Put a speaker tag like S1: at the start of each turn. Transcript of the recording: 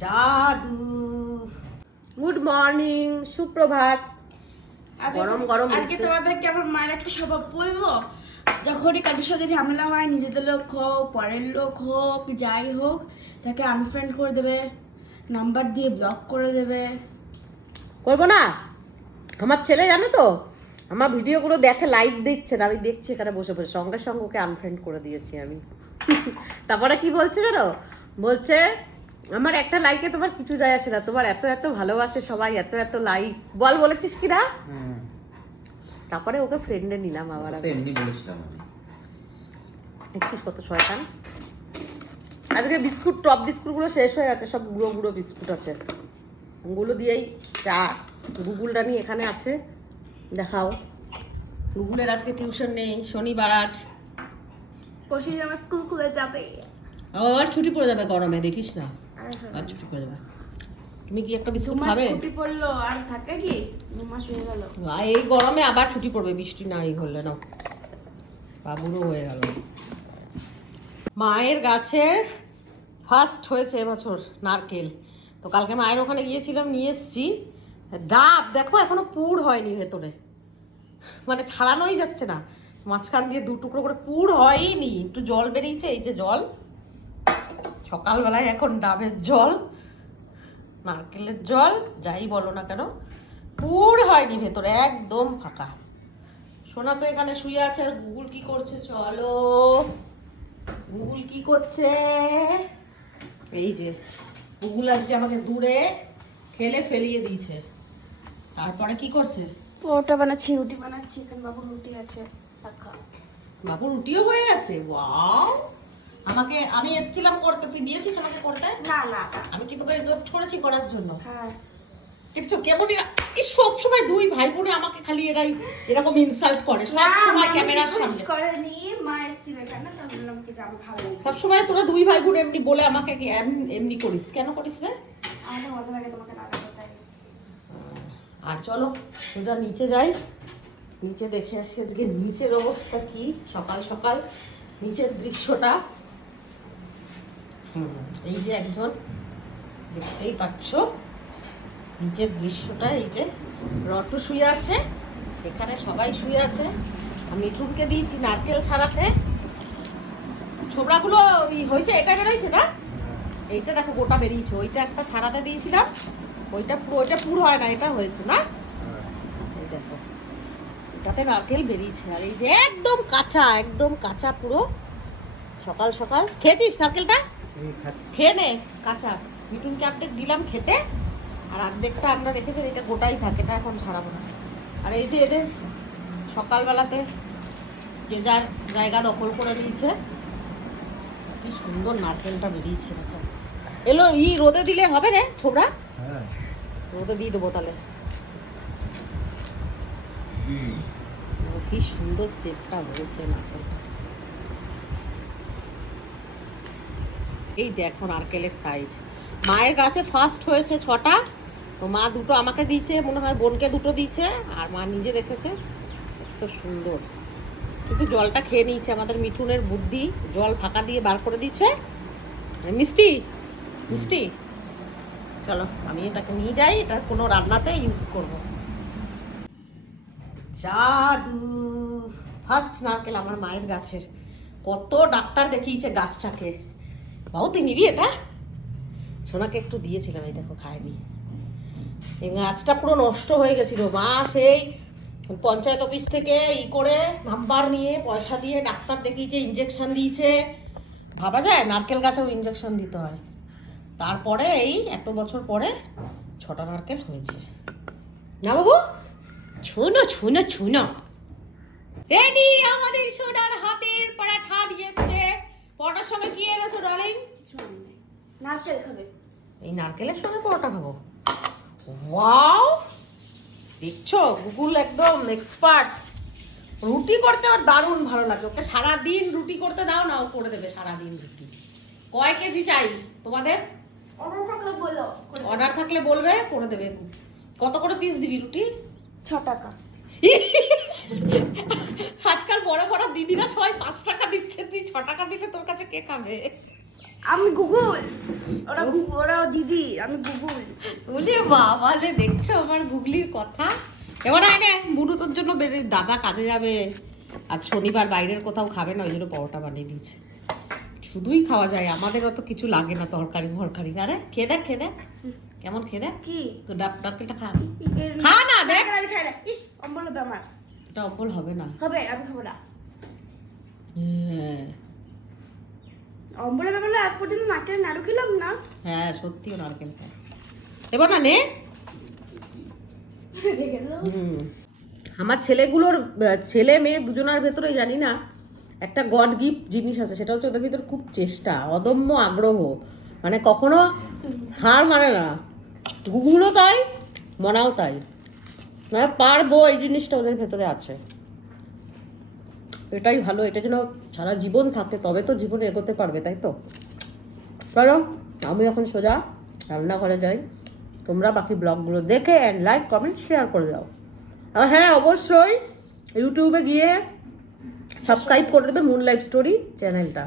S1: জাদু। Good morning সুপ্রভাত।
S2: আজকে
S1: গরম গরম
S2: আজকে তোমাদেরকে আমার মায়ের একটা স্বভাব বলব? যখনই কাটির সঙ্গে ঝামেলা হয় নিজেদের লোক হোক পরের লোক হোক যাই হোক তাকে আনফ্রেন্ড করে দেবে নাম্বার দিয়ে ব্লক করে দেবে।
S1: করব না? আমার ছেলে জানো তো আমার ভিডিওগুলো দেখে লাইক দিচ্ছে না আমি দেখছি এখানে বসে বসে। সঙ্গে সঙ্গে ওকে আনফ্রেন্ড করে দিয়েছি আমি। তারপরে কি বলছে জানো? বলছে আমার একটা লাইকে তোমার কিছু যায় আসে না। তোমার এত এত ভালোবাসে সবাই এত এত লাইক বল বলেছিস কি না? তারপরে ওকে ফ্রেন্ডে নিলাম আবার আমি।
S3: এমনি বলেছিলাম আমি।
S1: দেখছিস কত শয়তান? আজকে বিস্কুট টপ বিস্কুটগুলো শেষ হয়ে গেছে সব গুঁড়ো গুঁড়ো বিস্কুট আছে। ওগুলো দিয়েই চা। গুগল রানি এখানে আছে। দেখাও। গুগলের আজকে টিউশন নেই শনিবার আজ।
S2: পরশু আমার স্কুল খুলে যাবে।
S1: আবার ছুটি পড়ে যাবে গরমে দেখিস না। যাবে। তুমি কি একটা বিস্কুট খাবে?
S2: ছুটি পড়ল আর থাকে কি? দু মাস হয়ে গেল।
S1: এই গরমে আবার ছুটি পড়বে বৃষ্টি নাই হলে না। বাবুরও হয়ে গেল। মায়ের গাছের ফার্স্ট হয়েছে এবছর নারকেল। তো কালকে মায়ের ওখানে গিয়েছিলাম নিয়ে এসেছি। ডাব দেখো এখনও পুর হয়নি ভেতরে। মানে ছাড়ানোই যাচ্ছে না। মাঝখান দিয়ে দু টুকরো করে পুর হয়নি। একটু জল বেরিয়েছে এই যে জল। সকালবেলায় এখন ডাবের জল নারকেলের জল যাই বলো না কেন পুর হয়নি ভেতরে একদম ফাঁকা। সোনা তো এখানে শুয়ে আছে আর গুগল কি করছে চলো। গুগল কি করছে? এই যে গুগল আজকে আমাকে দূরে খেলে ফেলিয়ে দিয়েছে। তারপরে কি করছে?
S2: পরোটা বানাচ্ছি রুটি বানাচ্ছি এখানে বাবু রুটি আছে
S1: বাবু রুটিও হয়ে গেছে ওয়াও। আমাকে আমি এসেছিলাম করতে তুই দিয়েছিস আমাকে করতে?
S2: না না
S1: আমি কি তোকে রিকোয়েস্ট করেছি করার জন্য?
S2: হ্যাঁ।
S1: দেখছ কেমন এরা এই সব সময় দুই ভাই বোনে আমাকে খালি এরাই এরকম ইনসাল্ট করে। সব সময় ক্যামেরার সামনে।
S2: করেনি মা এসেছিল আমাকে যাব ভালো
S1: সব সময় তোরা দুই ভাই বোন এমনি বলে আমাকে কি এমনি করিস? কেন করিস রে?
S2: মজা লাগে তোমাকে না
S1: আর চলো সোজা নিচে যাই। নিচে দেখে আসি আজকে নিচের অবস্থা কি? সকাল সকাল নিচের দৃশ্যটা। এই যে একজন দেখতেই পাচ্ছ নিচের দৃশ্যটা এই যে রটু শুয়ে আছে এখানে সবাই শুয়ে আছে। আমি মিঠুনকে দিয়েছি নারকেল ছাড়াতে। ছোবড়াগুলো ওই হয়েছে এটা বেরোইছে না? এইটা দেখো গোটা বেরিয়েছে। ওইটা একটা ছাড়াতে দিয়েছিলাম। ওইটা পুরো ওইটা পুরো হয় না এটা হয়েছে না? এই দেখো এটাতে নারকেল বেরিয়েছে। আর এই যে একদম কাঁচা একদম কাঁচা পুরো। সকাল সকাল খেয়েছিস নারকেলটা? খেয়ে নে কাঁচা। মিঠুনকে অর্ধেক দিলাম খেতে আর অর্ধেকটা আমরা রেখেছি এটা গোটাই থাকে এটা এখন ছাড়াবো না। আর এই যে এদের সকালবেলাতে যে যার জায়গা দখল করে দিয়েছে কি সুন্দর নারকেলটা বেরিয়েছে দেখো। এলো ই রোদে দিলে হবে রে ছোবড়া?
S3: হ্যাঁ।
S1: রোদে দিয়ে দেবো তাহলে। কি সুন্দর সেপটা হয়েছে নারকেলটা। এই দেখো নারকেলের সাইজ মায়ের গাছে ফার্স্ট হয়েছে ছটা। তো মা দুটো আমাকে দিয়েছে, মনে হয় বোনকে দুটো দিয়েছে, আর মা নিজে দেখেছে এত সুন্দর। কিন্তু জলটা খেয়ে নিয়েছে আমাদের মিঠুনের বুদ্ধি। জল ফাঁকা দিয়ে বার করে দিচ্ছে মিষ্টি? মিষ্টি? চলো, আমি এটাকে নিয়ে যাই। এটা কোনো রান্নাতে ইউজ করব। জাদু। ফার্স্ট নারকেল আমার মায়ের গাছের। কত ডাক্তার দেখিয়েছে গাছটাকে। বাবু, তুই নিবি এটা? সোনাকে একটু দিয়েছিলাম, এই দেখো, খায়নি। এই গাছটা পুরো নষ্ট হয়ে গেছিল। মা সেই পঞ্চায়েত অফিস থেকে ই করে নাম্বার নিয়ে পয়সা দিয়ে ডাক্তার দেখিয়েছে ইঞ্জেকশন দিয়েছে। ভাবা যায়? নারকেল গাছেও ইঞ্জেকশন দিতে হয়। তারপরে এই এত বছর পরে ছটা নারকেল হয়েছে। না বাবু? ছুনো ছুনো ছুনো। রেডি আমাদের সোনার হাতের পরাঠা নিয়ে এসছে। পরাটার সঙ্গে কি এনেছো
S2: নাই। নারকেল খাবে।
S1: এই নারকেলের সঙ্গে পরোটা খাব। ওয়াও! দেখছ? গুগল একদম এক্সপার্ট রুটি করতে ওর দারুণ ভালো লাগে। ওকে সারাদিন রুটি করতে দাও না ও করে দেবে সারাদিন রুটি। কয় কেজি চাই তোমাদের?
S2: অর্ডার থাকলে
S1: বলবে করে দেবে। কত করে পিস দিবি রুটি?
S2: ছ টাকা।
S1: আজকাল বড় বড় দিদিরা সবাই পাঁচ টাকা দিচ্ছে। তুই ছ টাকা দিলে তোর কাছে কে খাবে?
S2: আমি গুগল। ওরা গুগল ওরা দিদি আমি গুগল।
S1: বলি বাবালে দেখছ আমার গুগলির কথা? এবার আয় রে বুড়ো তোর জন্য বেড়ে দাদা কাজে যাবে। আর শনিবার বাইরের কোথাও খাবে না ওই জন্য পরোটা বানিয়ে দিয়েছে। শুধুই খাওয়া যায় আমাদের অত কিছু লাগে না তরকারি ফরকারি আরে খেয়ে দেখ খেয়ে দেখ। কেমন খেয়ে দেখ?
S2: কি?
S1: তো ডাব ডাবটা খা। খা না দেখ।
S2: আমি খাই না। ইস অম্বল হবে আমার।
S1: এটা অম্বল হবে না।
S2: হবে আমি খাব না।
S1: হ্যাঁ।
S2: পর্যন্ত নাকের নাড়ু খেলাম না।
S1: হ্যাঁ নারকেল এবার না নে। আমার ছেলেগুলোর, ছেলে মেয়ে দুজনার ভেতরে জানি না, একটা গড গিফট জিনিস আছে, সেটা হচ্ছে ওদের ভিতর খুব চেষ্টা, অদম্য আগ্রহ। মানে কখনো হার মানে না। গুগলও তাই, মনাও তাই। মানে পারব এই জিনিসটা ওদের ভেতরে আছে। এটাই ভালো, এটা যেন সারা জীবন থাকে, তবে তো জীবনে এগোতে পারবে, তাই তো? চলো, আমি এখন সোজা রান্নাঘরে যাই। তোমরা বাকি ব্লগগুলো দেখে অ্যান্ড লাইক কমেন্ট শেয়ার করে দাও। আর হ্যাঁ অবশ্যই ইউটিউবে গিয়ে সাবস্ক্রাইব করে দেবে মুন লাইফ স্টোরি চ্যানেলটা।